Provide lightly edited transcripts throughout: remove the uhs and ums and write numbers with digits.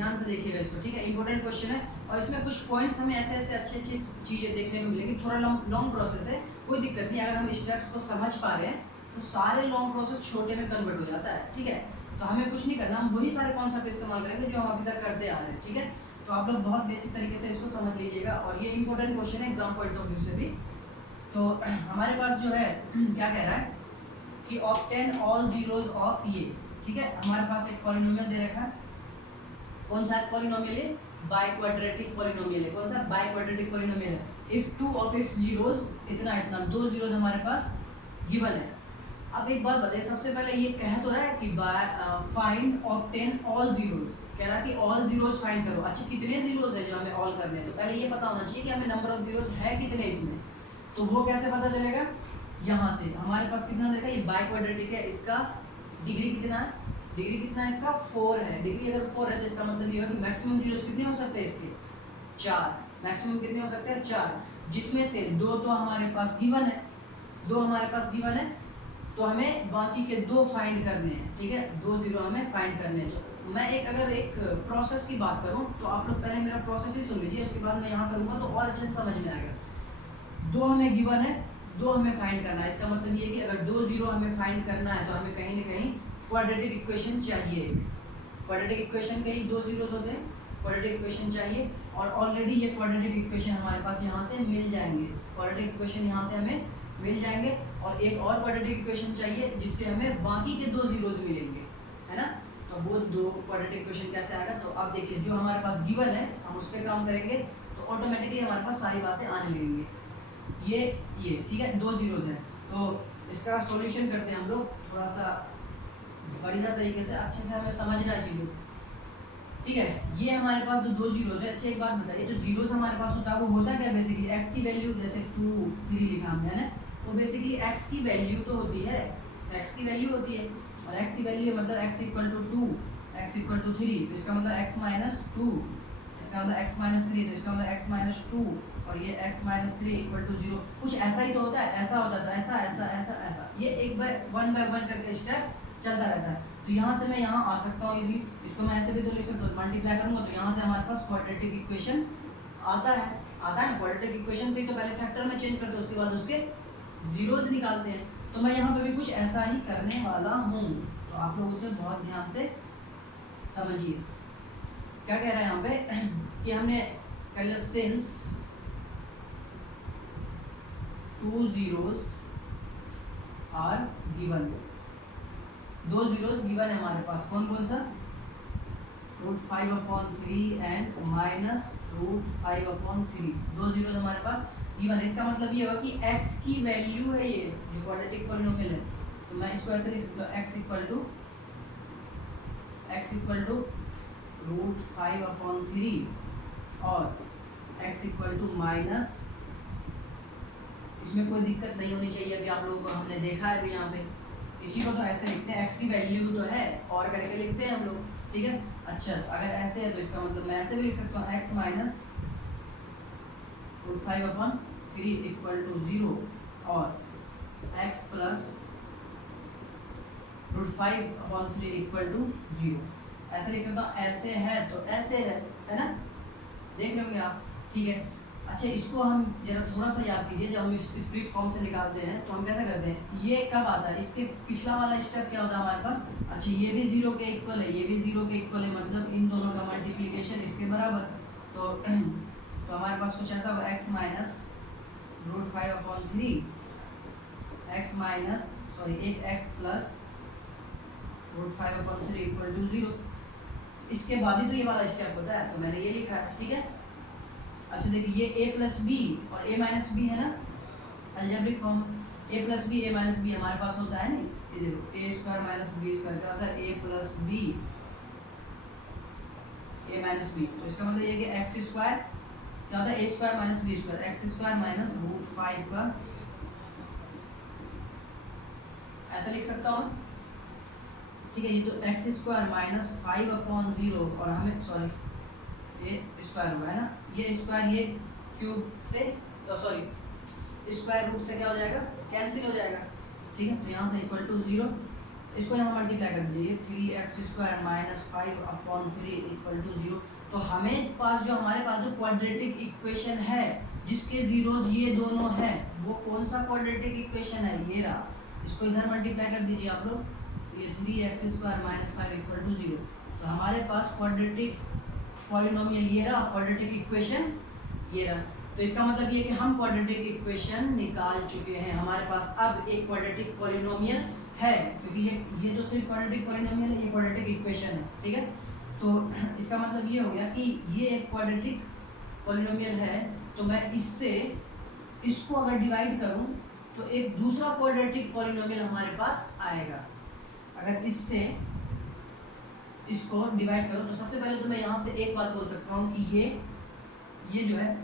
ध्यान से देखिएगा इसको, ठीक है, इंपॉर्टेंट क्वेश्चन है। और इसमें कुछ पॉइंट्स हमें ऐसे ऐसे अच्छी अच्छी चीज़ें देखने को मिलेगी। थोड़ा लॉन्ग प्रोसेस है, कोई दिक्कत नहीं, अगर हम स्टेप्स को समझ पा रहे हैं तो सारे लॉन्ग प्रोसेस छोटे में कन्वर्ट हो जाता है, ठीक है। तो हमें कुछ नहीं करना, हम वही सारे कॉन्सेप्ट इस्तेमाल करेंगे जो हम अभी तक करते आ रहे हैं, ठीक है। तो आप लोग बहुत बेसिक तरीके से इसको समझ लीजिएगा, और ये इंपॉर्टेंट क्वेश्चन है एग्जाम पॉइंट ऑफ व्यू से भी। तो हमारे पास जो है क्या कह रहा है कि ऑब्टेन ऑल जीरोज ऑफ ये, ठीक है। हमारे पास एक पॉलिनोमियल दे रखा है, कौन सा पॉलिनोमियल है, बाय क्वाड्रेटिक पॉलिनोमियल है। कौन सा, बाय क्वाड्रेटिक पॉलिनोमियल है। If two of its zeros, इतना इतना दो जीरोज हमारे पास गिवन है। अब एक बात बताइए, सबसे पहले ये कह तो रहा है कि bye find obtain all zeros, कह रहा है कि ऑल जीरोज फाइंड करो। अच्छा, कितने जीरोज है जो हमें ऑल करने हैं, तो पहले ये पता होना चाहिए कि हमें नंबर ऑफ जीरोज है कितने इसमें। तो वो कैसे पता चलेगा, यहाँ से हमारे पास कितना देखा, ये बाय क्वाड्रेटिक है, इसका डिग्री कितना है, डिग्री कितना है इसका 4 है। डिग्री अगर 4 है तो इसका मतलब ये है कि मैक्सिमम जीरोज कितने हो सकते हैं इसके, 4। मैक्सिमम कितने हो सकते हैं, 4, जिसमें से 2 तो हमारे पास गिवन है, 2 हमारे पास गिवन है, तो हमें बाकी के 2 फाइंड करने हैं, ठीक है। 2 जीरो हमें फाइंड करने हैं। तो मैं अगर एक प्रोसेस की बात करूं तो आप लोग पहले मेरा प्रोसेस ही सुन लीजिए, उसके बाद मैं यहाँ करूँगा तो और अच्छे से समझ में आएगा। 2 हमें गिवन है, 2 हमें फाइंड करना है। इसका मतलब ये कि अगर 2 जीरो हमें फाइंड करना है तो हमें कहीं ना कहीं क्वाड्रेटिक इक्वेशन चाहिए। क्वाड्रेटिक इक्वेशन के ही 2 जीरोज होते हैं, क्वाड्रेटिक इक्वेशन चाहिए, और ऑलरेडी ये क्वाड्रेटिक इक्वेशन हमारे पास यहाँ से मिल जाएंगे। क्वाड्रेटिक इक्वेशन यहाँ से हमें मिल जाएंगे, और एक और क्वाड्रेटिक इक्वेशन चाहिए जिससे हमें बाकी के 2 जीरोज मिलेंगे, है ना। तो वो 2 क्वाड्रेटिक इक्वेशन कैसे आएगा, तो अब देखिए जो हमारे पास गिवन है हम उस पर काम करेंगे तो ऑटोमेटिकली हमारे पास सारी बातें आने लगेंगी। ये ठीक है, 2 जीरोज हैं, तो इसका सॉल्यूशन करते हैं हम लोग थोड़ा सा बढ़िया तरीके से, अच्छे से हमें समझना चाहिए, ठीक है। ये हमारे पास तो 2 जीरोज है। अच्छा, एक बात बताइए, जो जीरोज हमारे पास होता है वो होता क्या बेसिकली, एक्स की वैल्यू, जैसे 2 3 लिखा हमने है ना, तो बेसिकली एक्स की वैल्यू तो होती है, एक्स की वैल्यू होती है, और एक्स की वैल्यू मतलब x equal to 2, x equal to 3, तो इसका मतलब एक्स माइनस 2, इसका मतलब एक्स माइनस 3, तो इसका मतलब एक्स माइनस 2, और ये एक्स माइनस 3 इक्वल टू 0। कुछ ऐसा ही तो होता है, ऐसा होता था, ऐसा ऐसा ऐसा ऐसा, ये एक बाय वन करके स्टेप चलता रहता है। तो यहाँ से मैं यहाँ आ सकता हूँ इजीली, इसको मैं ऐसे भी तो लिख सकता हूँ, मल्टीप्लाई करूँगा तो यहाँ से हमारे पास क्वाड्रेटिक इक्वेशन आता है ना। क्वाड्रेटिक इक्वेशन से ही तो पहले फैक्टर में चेंज करते हैं, उसके बाद उसके जीरोज निकालते हैं। तो मैं यहाँ पे भी कुछ ऐसा ही करने वाला हूँ, तो आप लोग उसे बहुत ध्यान से समझिए। क्या कह रहा है यहाँ पे कि हमने कह since 2 zeros are given, 2 zeros given है हमारे पास, कौन कौन सा, √5/3 एंड -√5/3, 2 जीरोज हमारे पास गिवन। इसका मतलब ये होगा कि x की वैल्यू है, ये जो क्वाड्रेटिक पॉलिनोमियल है, तो मैं इसको ऐसे लिख सकता हूँ, x इक्वल टू √5/3 और x इक्वल टू माइनस, इसमें कोई दिक्कत नहीं होनी चाहिए, अभी आप लोगों को हमने देखा है अभी यहाँ पे, इसी को तो ऐसे लिखते हैं, x की वैल्यू तो है और करके लिखते हैं हम लोग, ठीक है। अच्छा, तो अगर ऐसे है तो इसका मतलब मैं ऐसे भी लिख सकता हूँ, x माइनस √5/3 इक्वल टू 0 और x प्लस √5/3 इक्वल टू 0, ऐसे लिख सकता हूँ। ऐसे है तो ऐसे है ना, देख रहे होंगे आप, ठीक है। अच्छा, इसको हम जरा थोड़ा सा याद कीजिए, जब हम स्प्लिट फॉर्म से निकालते हैं तो हम कैसे करते हैं, ये कब आता है, इसके पिछला वाला स्टेप क्या होता है हमारे पास, अच्छा ये भी 0 के इक्वल है, ये भी 0 के इक्वल है, मतलब इन दोनों का मल्टीप्लिकेशन इसके बराबर। तो हमारे पास कुछ ऐसा होगा, x माइनस √5/3, x माइनस एक x प्लस √5/3 इक्वल टू 0। इसके बाद ही तो ये वाला स्टेप होता है, तो मैंने ये लिखा है, ठीक है। अच्छा देखिए, ये a प्लस बी और a माइनस बी है ना, algebraic form, a plus b a minus b हमारे पास होता है ना, ये देखो a square minus b square क्या होता है, a plus b a minus b. तो इसका मतलब ये कि एक्स स्क्वायर क्या होता है, a square minus b square, x square minus √5 का, ऐसा लिख सकता हूँ, ठीक है। ये तो एक्स स्क्वायर माइनस 5/0 और हमें ये स्क्वायर हुआ है ना, ये स्क्वायर ये क्यूब से स्क्वायर रूट से क्या हो जाएगा, कैंसिल हो जाएगा, ठीक है। तो यहाँ से इक्वल टू 0 इसको यहाँ मल्टीप्लाई कर दीजिए, 3x² माइनस 5/3 इक्वल टू 0। तो हमें पास जो हमारे पास जो क्वाड्रेटिक इक्वेशन है जिसके जीरोज ये दोनों हैं, वो कौन सा क्वाड्रेटिक इक्वेशन है, ये रहा। इसको इधर मल्टीप्लाई कर दीजिए आप लोग, ये 3x² माइनस 5 इक्वल टू 0। तो हमारे पास क्वाड्रेटिक पॉलिनोमियल ये रहा, क्वाड्रेटिक इक्वेशन ये रहा। तो इसका मतलब ये कि हम क्वाड्रेटिक इक्वेशन निकाल चुके हैं। हमारे पास अब एक क्वाड्रेटिक पॉलिनोमियल है, क्योंकि ये तो सिर्फ क्वाड्रेटिक पॉलिनोमियल है, ये क्वाड्रेटिक इक्वेशन है, ठीक है। तो इसका मतलब ये हो गया कि ये एक क्वाड्रेटिक पॉलिनोमियल है, तो मैं इससे इसको अगर डिवाइड करूं तो एक दूसरा क्वाड्रेटिक पॉलिनोमियल हमारे पास आएगा। अगर इससे इसको डिवाइड करूं तो सबसे पहले तो मैं यहाँ से एक बात बोल सकता हूँ कि ये जो है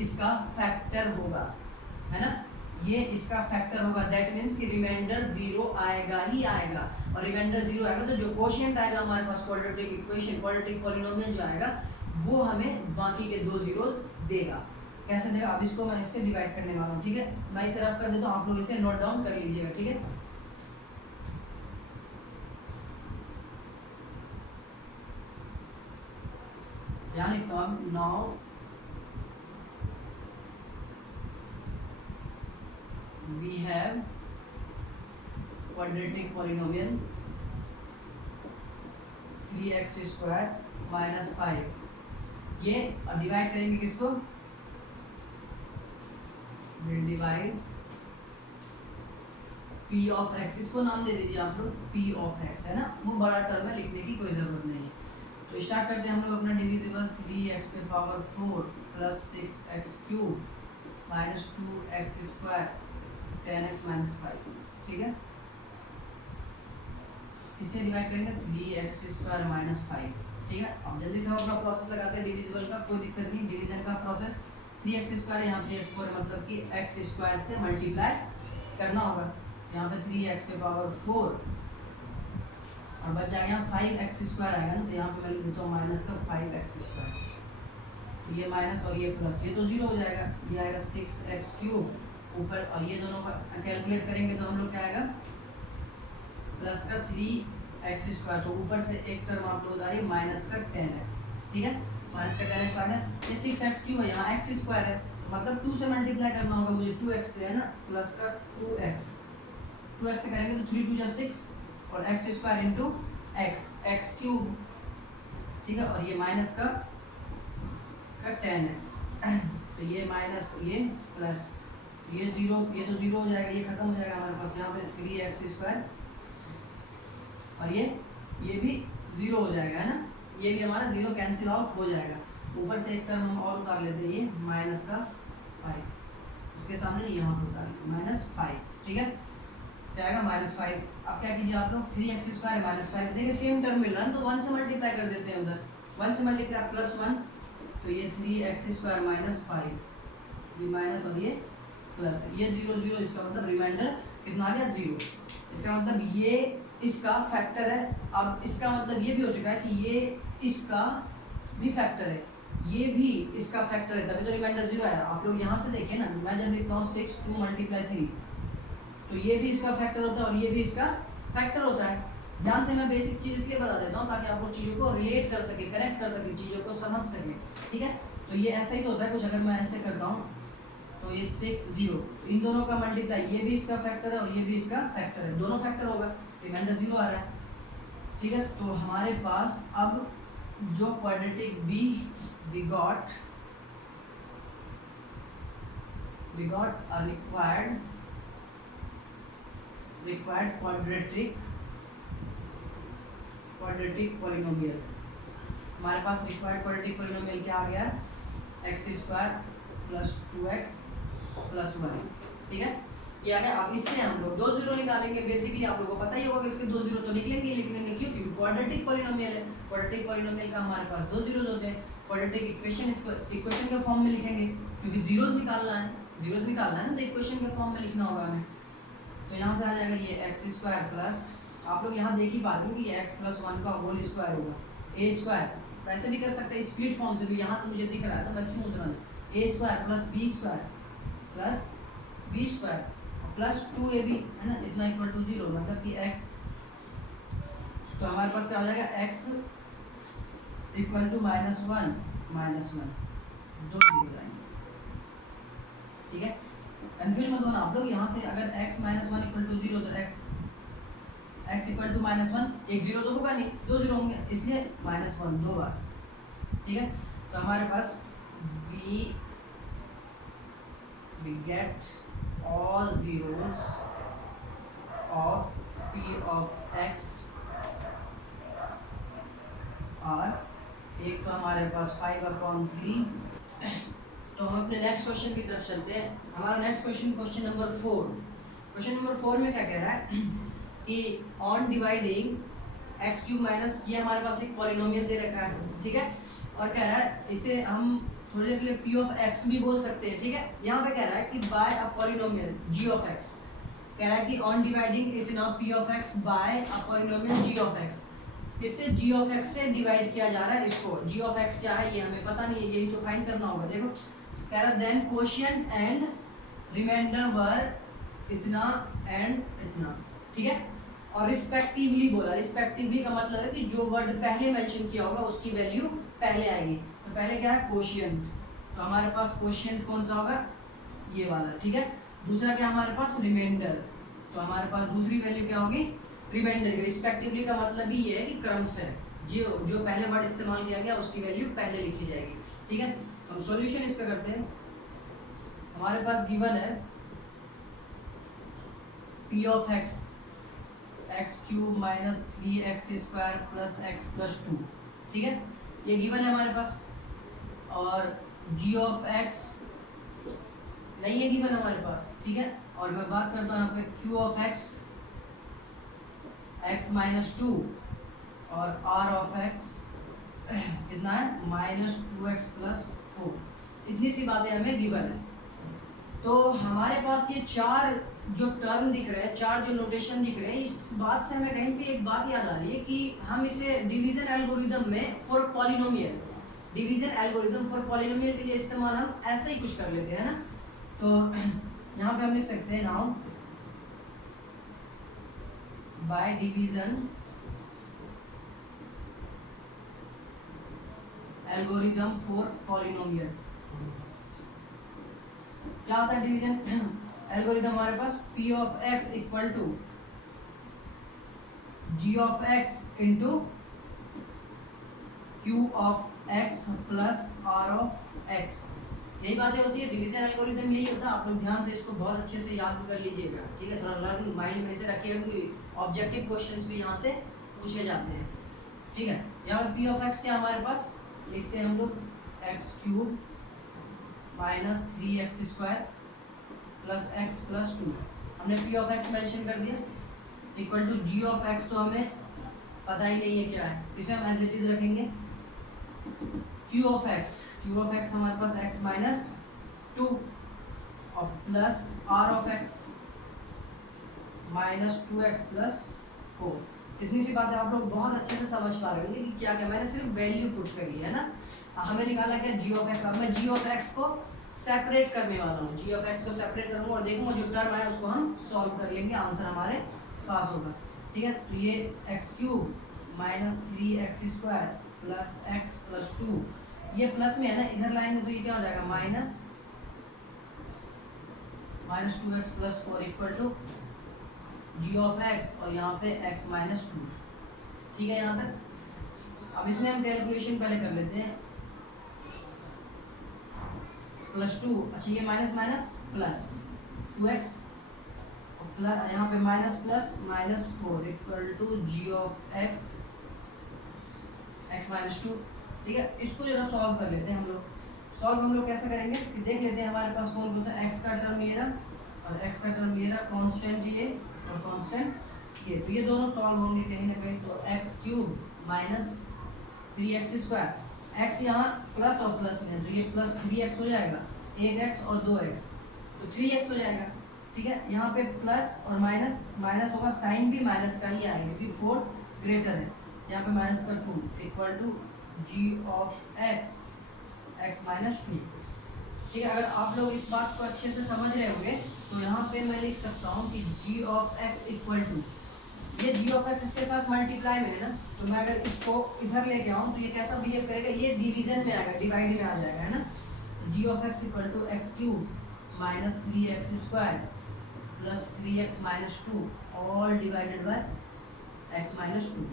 इसका फैक्टर होगा, है ना, ये इसका फैक्टर होगा। दैट मीन्स कि रिमाइंडर 0 आएगा ही आएगा, और रिमाइंडर 0 आएगा तो जो कोशिएंट आएगा हमारे पास क्वाड्रेटिक इक्वेशन, क्वाड्रेटिक पॉलिनोमियल जो आएगा वो हमें बाकी के 2 जीरोस देगा। कैसे देगा, अब इसको मैं इससे डिवाइड करने वाला हूँ, ठीक है। मैं इसे रफ कर देता हूँ, आप लोग इसे नोट डाउन कर लीजिएगा, ठीक है। यहाँ लिखता हूँ, now we have quadratic polynomial 3x² minus 5। ये अब डिवाइड करेंगे किसको, will divide p of x, इसको नाम दे दीजिए आप लोग p ऑफ x, है ना, वो बड़ा टर्म है, लिखने की कोई ज़रूरत नहीं है। तो स्टार्ट करते हैं हम लोग अपना divisible, 3x⁴ plus 6x³ minus 2x² 10x minus 5, ठीक है। इसे डिवाइड करेंगे 3x² माइनस 5, ठीक है। अब जल्दी से हम अपना प्रोसेस लगाते हैं डिविजिबल का, कोई दिक्कत नहीं, डिवीजन का प्रोसेस। 3x² यहाँ 3x4 मतलब कि x² से मल्टीप्लाई करना होगा, यहाँ पे 3x⁴ और बच जाएगा यहाँ 5x² आएगा ना, तो यहाँ पे मैं लिख देता हूँ माइनस का 5x², ये माइनस और ये प्लस, ये तो 0 हो जाएगा, ये आएगा 6x³ ऊपर, और ये दोनों का कैलकुलेट करेंगे तो हम लोग क्या आएगा, प्लस का 3x², तो ऊपर से एक टर्म आप लोग आ रही है माइनस का 10x, ठीक है, माइनस का 10x आ गया। ये 6x³ है, यहाँ x² है, तो मतलब 2 से मल्टीप्लाई करना होगा मुझे, 2x से, है ना, प्लस का 2x से करेंगे तो 3 2 6 और x² इंटू x³ ठीक है, और ये माइनस का 10x तो ये माइनस ये प्लस ये 0, ये तो 0 हो जाएगा, ये खत्म हो जाएगा हमारे पास, यहाँ पे 3x² और ये भी 0 हो जाएगा, है ना, ये भी हमारा 0 कैंसिल आउट हो जाएगा। ऊपर से एक टर्म हम और उतार लेते हैं, ये माइनस का 5, इसके सामने यहाँ पर उतार माइनस 5, ठीक है, क्या आएगा -5। अब क्या कीजिए आप लोग, 3x² माइनस 5, देखिए सेम टर्म मिल रहा है तो 1 से मल्टीप्लाई कर देते हैं उधर, 1 से मल्टीप्लाई प्लस 1, तो ये 3x² माइनस 5, ये माइनस और ये प्लस, ये 0 0, इसका मतलब रिमाइंडर कितना आ गया 0। इसका मतलब ये इसका फैक्टर है। अब इसका मतलब ये भी हो चुका है कि ये इसका भी फैक्टर है, ये भी इसका फैक्टर है, तभी तो रिमाइंडर 0 आया। आप लोग यहाँ से देखें ना, मैं जब लिखता हूँ 6 2 × 3 तो ये भी इसका फैक्टर होता है और ये भी इसका फैक्टर होता है। ध्यान से मैं बेसिक चीज़ इसलिए बता देता हूँ ताकि आप लोग चीज़ों को रिलेट कर सके, कनेक्ट कर सके, चीज़ों को समझ सके, ठीक है। तो ये ऐसा ही तो होता है कुछ, अगर मैं ऐसे करता हूँ तो ये 6 0, तो इन दोनों का मल्टीप्लाई, ये भी इसका फैक्टर है और ये भी इसका फैक्टर है, दोनों फैक्टर होगा, रिमाइंडर 0 आ रहा है, ठीक है। तो हमारे पास अब जो quadratic we got a required quadratic polynomial, हमारे पास रिक्वायर्ड क्वाड्रेटिक पॉलिनोमियल क्या आ गया, x² प्लस 2x प्लस 1, ठीक है, ये आ गया। अब इससे हम लोग 2 जीरो निकालेंगे, बेसिकली आप लोगों को पता ही होगा कि इसके 2 जीरो तो निकलेंगे ही निकलेंगे, क्यों, क्योंकि क्वाड्रेटिक पॉलिनोमियल है, क्वाड्रेटिक पॉलिनोमियल का हमारे पास 2 जीरोस होते हैं। क्वाड्रेटिक इक्वेशन, इसको इक्वेशन के फॉर्म में लिखेंगे क्योंकि जीरोस निकालना है ना, तो इक्वेशन के फॉर्म में लिखना होगा हमें। तो यहाँ से आ जाएगा ये x² प्लस, आप लोग यहाँ देख ही पा रहे हो कि ये x + 1 का होल स्क्वायर होगा, a², वैसे भी कर सकते हैं स्प्लिट फॉर्म से भी, यहाँ तो मुझे दिख रहा है तो मैं क्यों उतरा, a² plus b² plus 2ab, है ना, इतना इक्वल टू 0, मतलब कि x तो हमारे पास क्या हो जाएगा, x इक्वल टू -1 -1, दो जीरो जाएंगे, ठीक है। कन्फ्यूज मत होना आप लोग, यहाँ से अगर x -1 इक्वल टू 0 तो x इक्वल टू -1, एक जीरो तो होगा नहीं, दो जीरो होंगे, इसलिए -1 दो बार, ठीक है। तो हमारे पास we get all zeros of p of x और एक तो हमारे पास 5/3। तो हम अपने नेक्स्ट क्वेश्चन की तरफ चलते हैं। हमारा next question number 4। Question number 4 में क्या कह रहा है कि on dividing X cube minus, ये हमारे पास एक पॉलिनोमियल दे रखा है, ठीक है। और कह रहा है इसे हम थोड़ी देर के लिए पी ऑफ एक्स भी बोल सकते हैं, ठीक है। यहाँ पे कह रहा है कि by a polynomial g of x, कह रहा है कि ऑन डिवाइडिंग इतना p of x by a polynomial g of x, इससे जी ऑफ एक्स से डिवाइड किया जा रहा है इसको। जी ऑफ एक्स क्या है ये हमें पता नहीं है, यही तो फाइंड करना होगा। देखो कह रहा है देन क्वोशिएंट एंड रिमाइंडर वर इतना एंड इतना, ठीक है। और रिस्पेक्टिवली बोला, रिस्पेक्टिवली का मतलब है कि जो वर्ड पहले मेंशन किया होगा उसकी वैल्यू पहले आएगी। तो पहले क्या है क्वोशिएंट, तो हमारे पास क्वोशिएंट कौन सा होगा, ये वाला, ठीक है। दूसरा क्या हमारे पास रिमाइंडर, तो हमारे पास दूसरी वैल्यू क्या होगी रिमाइंडर की। रिस्पेक्टिवली का मतलब ही ये है कि क्रम से जो पहले वर्ड इस्तेमाल किया गया उसकी वैल्यू पहले लिखी जाएगी, ठीक है। हम सॉल्यूशन इस पे करते हैं। हमारे पास गिवन है p of x x cube minus 3x² plus x plus 2, ठीक है, ये गिवन है हमारे पास। और g ऑफ x नहीं है गिवन हमारे पास, ठीक है। और मैं बात करता हूँ यहाँ पे q of x x minus 2 और r ऑफ x कितना है -2x प्लस 4, इतनी सी बातें हमें गिवन है। तो हमारे पास ये चार जो टर्म दिख रहे हैं, चार जो नोटेशन दिख रहे हैं, इस बात से हमें कहीं पे एक बात याद आ रही है कि हम इसे डिवीजन एल्गोरिदम में for polynomial, division algorithm for polynomial के लिए इस्तेमाल हम ऐसे ही कुछ कर लेते हैं ना। तो यहाँ पे हम लिख सकते हैं now by division algorithm for polynomial. क्या होता है डिवीजन एल्गोरिदम, हमारे पास p of x equal to g of x into q of x plus r of x, यही बातें होती है डिवीजन एल्गोरिदम, यही होता है। आप लोग ध्यान से इसको बहुत अच्छे से याद कर लीजिएगा, ठीक है। थोड़ा लर्न माइंड में से रखिएगा कि ऑब्जेक्टिव क्वेश्चंस भी यहाँ से पूछे जाते हैं, ठीक है। यहाँ पे p ऑफ x क्या हमारे पास लिखते हैं हम लोग x cube minus 3x² plus x plus 2, हमने p ऑफ x मेंशन कर दिया equal to g of x, तो हमें पता ही नहीं है क्या है, इसे हम एज इट इज रखेंगे। q ऑफ x हमारे पास x माइनस 2 और plus r of x minus 2x plus 4, इतनी सी बात है आप लोग बहुत अच्छे से समझ पा रहे होंगे कि क्या क्या मैंने सिर्फ वैल्यू पुट करी है ना। हमें निकाला क्या g ऑफ x, अब मैं g ऑफ x को सेपरेट करने वाला हूँ, g ऑफ x को सेपरेट करूँगा और देखूंगा जो टर्म है उसको हम सॉल्व कर लेंगे, आंसर हमारे पास होगा, ठीक है। तो ये x cube minus 3x² plus x plus 2, ये प्लस में है ना, इधर लाइन में, तो ये क्या हो जाएगा minus 2x plus 4 equal to g of x और यहाँ पे x माइनस 2, ठीक है यहाँ तक। अब इसमें हम कैलकुलेशन पहले कर लेते हैं, प्लस 2, अच्छा ये minus minus plus 2x plus यहाँ पे minus plus minus 4 equal to g of x minus 2, ठीक है। इसको जरा सॉल्व कर लेते हैं हम लोग। सॉल्व हम लोग कैसे करेंगे कि देख लेते हैं हमारे पास कौन कौन सा x का टर्म ये रहा और x का टर्म ये रहा, कांस्टेंट ये और कांस्टेंट ये, तो ये दोनों सॉल्व होंगे कहीं ना कहीं। तो x cube minus 3x², x यहाँ प्लस और प्लस में, तो ये प्लस 3x हो जाएगा, 1x और 2x, तो 3x हो जाएगा, ठीक है। यहाँ पे प्लस और माइनस, माइनस होगा, साइन भी माइनस का ही आएगा क्योंकि 4 ग्रेटर है, यहाँ पे माइनस का 2 equal to g of x minus 2, ठीक है। अगर आप लोग इस बात को अच्छे से समझ रहे होंगे तो यहाँ पे मैं लिख सकता हूँ कि g of x equal to ये जी ऑफ एक्स इसके साथ मल्टीप्लाई में है ना, तो मैं अगर इसको इधर लेके आऊँ तो ये कैसा बिहेव करेगा, ये डिवीजन में आएगा, डिवाइड में आ जाएगा, है ना। तो G of x equal to X cube minus 3x square plus 3x minus 2 all divided by x minus 2।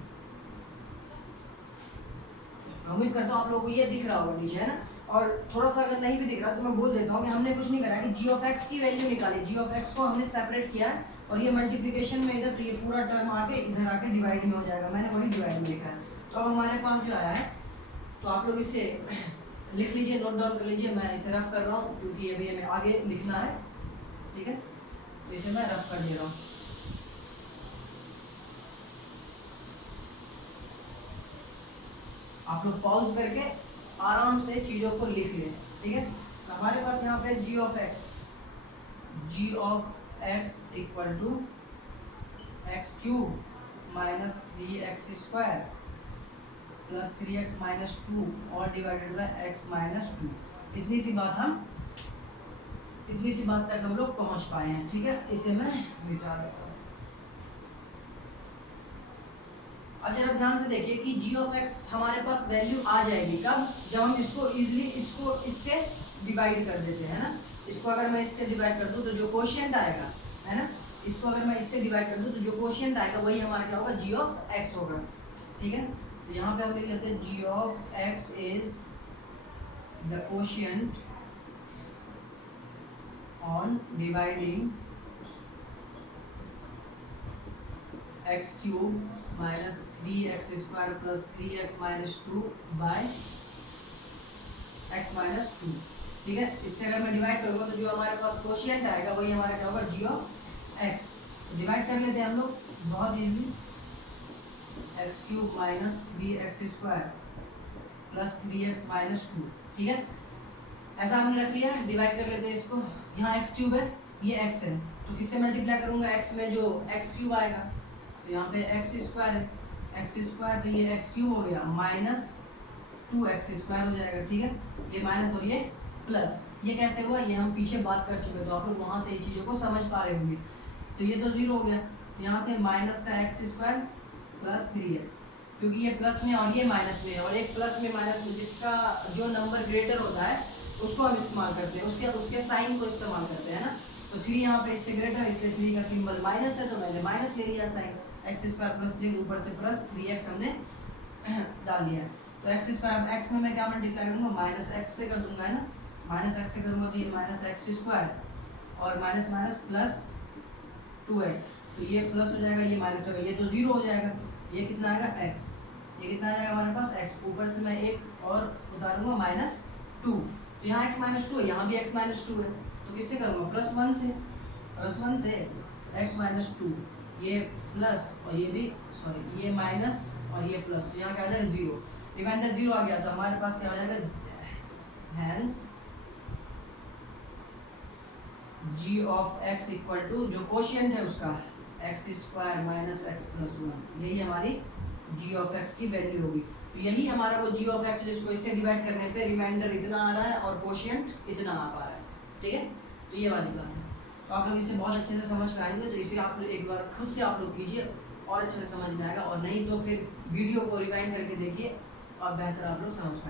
उम्मीद करता हूँ आप लोगों को ये दिख रहा होगा नीचे, है ना। और थोड़ा सा अगर नहीं भी दिख रहा तो मैं बोल देता हूँ कि हमने कुछ नहीं करा कि जी ऑफ एक्स की वैल्यू निकाली, जी ऑफ एक्स को हमने सेपरेट किया है और ये मल्टीप्लिकेशन में इधर, तो ये पूरा टर्म आके इधर आके डिवाइड में हो जाएगा, मैंने वही डिवाइड में लिखा है। तो अब हमारे पास जो आया है, तो आप लोग इसे लिख लीजिए, नोट डाउन कर लीजिए, मैं इसे रफ कर रहा हूँ क्योंकि अभी हमें आगे लिखना है, ठीक है। तो इसे मैं रफ कर दे रहा हूँ। आप लोग पॉज करके आराम से चीज़ों को लिख लें, ठीक है। हमारे पास यहाँ पे G of x equal to X cube minus 3x square plus 3x minus 2 और डिवाइडेड बाय x माइनस 2। इतनी सी बात तक हम लोग पहुँच पाए हैं, ठीक है। इसे मैं मिटा देता हूँ। अब जरा ध्यान से देखिए कि जी ऑफ एक्स हमारे पास वैल्यू आ जाएगी कब, जब हम इसको इजीली इसको इससे डिवाइड कर देते हैं ना। इसको अगर मैं इससे डिवाइड कर दूं तो जो कोशिएंट आएगा, है ना, इसको अगर मैं इससे डिवाइड कर दूं तो जो कोशिएंट आएगा वही हमारा क्या होगा, जी ऑफ एक्स होगा, ठीक है। तो यहाँ पे हम लिख लेते हैं G of X is the quotient on dividing X cube minus 3x square plus 3x minus 2 by x minus 2, ठीक है। इससे अगर मैं डिवाइड करूँगा तो जो हमारे पास कोशिएंट आएगा वही हमारा क्या होगा, जी ऑफ एक्स। डिवाइड कर लेते हैं हम लोग बहुत easily, x cube minus 3x square plus 3x minus 2, ठीक है। ऐसा हमने रख लिया, डिवाइड कर लेते हैं इसको। यहाँ एक्स क्यूब है, ये एक्स है, तो किससे मल्टीप्लाई करूँगा, एक्स में जो एक्स क्यूब आएगा, तो यहाँ पे एक्स स्क्वायर है, एक्स स्क्वायर तो ये एक्स क्यूब हो गया माइनस 2x स्क्वायर हो जाएगा, ठीक है। ये माइनस और ये प्लस, ये कैसे हुआ, ये हम पीछे बात कर चुके, तो आप लोग वहाँ से ये चीज़ों को समझ पा रहे होंगे। तो ये तो जीरो हो गया, यहाँ से माइनस का एक्स स्क्वायर प्लस 3x, क्योंकि ये प्लस में और ये माइनस में, और एक प्लस में माइनस में जिसका जो नंबर ग्रेटर होता है उसको हम इस्तेमाल करते हैं, उसके साइन को इस्तेमाल करते हैं ना। तो 3 यहाँ पे इससे ग्रेटर, इसलिए 3 का सिंबल माइनस है, तो मैंने माइनस ले लिया साइन, एक्स स्क्वायर प्लस 3 ऊपर से प्लस 3x हमने डाल दिया। तो एक्स स्क्वायर, एक्स में मैं क्या मल्टीप्लाई करूँगा, माइनस एक्स से कर दूंगा, है ना। माइनस एक्स से करूँगा तो ये माइनस एक्स स्क्वायर और माइनस माइनस प्लस 2x, तो ये प्लस हो जाएगा, ये माइनस होगा, ये तो जीरो हो जाएगा। ये कितना आएगा, x, ये कितना आ जाएगा हमारे पास x, ऊपर से मैं एक और उतारूँगा माइनस 2, तो यहाँ x माइनस 2 है, यहाँ भी x माइनस 2 है, तो किससे करूँगा, प्लस 1 से x माइनस 2, ये प्लस और ये भी सॉरी ये माइनस और ये प्लस, तो यहाँ क्या आ जाएगा, जीरो, रिमाइंडर जीरो आ गया, तो हमारे पास क्या हो जाएगा, hence g of x equal to जो कोशिएंट है उसका x square minus x plus 1, यही हमारी जी ऑफ एक्स की वैल्यू होगी। तो यही हमारा वो जी ऑफ एक्स जिसको इससे डिवाइड करने पे रिमाइंडर इतना आ रहा है और कोशिएंट इतना आ पा रहा है, ठीक है। तो ये वाली बात है। तो आप लोग इसे बहुत अच्छे से समझ में आएंगे, तो इसे आप लोग एक बार खुद से आप लोग कीजिए और अच्छे से समझ में आएगा, और नहीं तो फिर वीडियो को रिवाइंड करके देखिए और बेहतर आप लोग समझ पाएंगे।